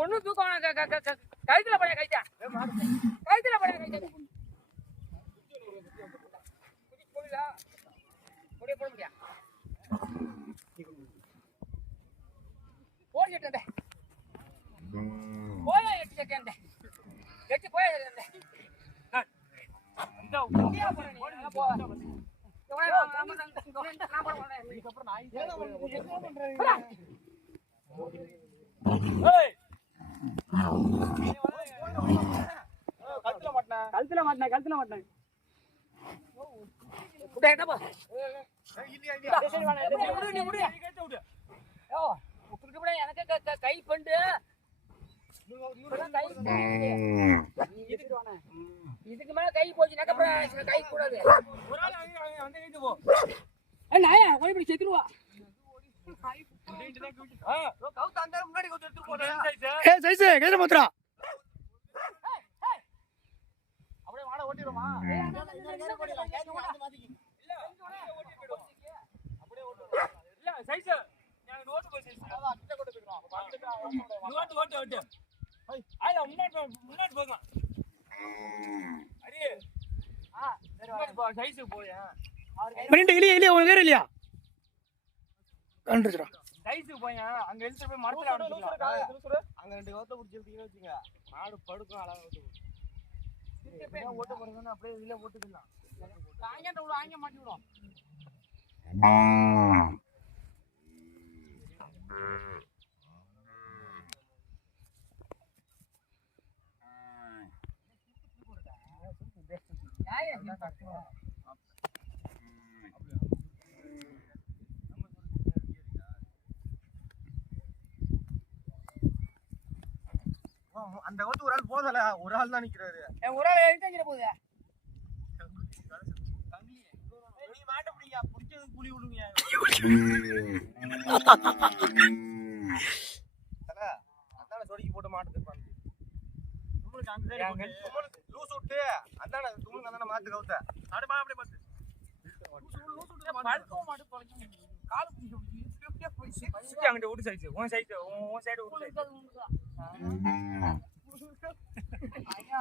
ஒண்ணு தூக்கம் கழுத்துல பழைய கைத்தா கழுத்துல பழைய கைத்தா போடல போட முடியா போயிட்டு போயா எட்டு எட்டு போயா கழுத்துல மாட்டேன் எனக்கு கை பண்டு இதுக்கு மேல கை போச்சுனாக்க கை கூடாது செத்துருவா அப்படியே வாட ஓட்டிடுமா இல்லையா அங்க எழுத்து போய் மரத்துல அங்க 2 கோத்த புடிச்சிட்டீங்கன்னு வச்சுங்க மாடு படுக்கும் அழகா ஓட்டு போறதுன்னு அப்படியே இதுல போட்டுக்கலாம் ஆங்க மாட்டி விடும் அந்த கோத்து ஒரு ஆள் போதல ஒரு ஆள் தான் நிக்கிறாரு ஒரு ஆள் எழுதிக்கிற போகுது நீ மாட்ட முடியா புடிச்சது புலி விடுங்க அதான சொடிக்கு போட்டு மாட்டுது உங்களுக்கு அந்த லூஸ் விட்டு அதான உங்களுக்கு அதான மாட்டு கவுத்த அப்படியே அப்படியே பாத்து லூஸ் விட்டு படுக்க மாட்டு தொலைங்க கால் புடிச்சு அங்க ஓடி சைஸ் உன் சைடு ஓடி சைஸ் ஐயா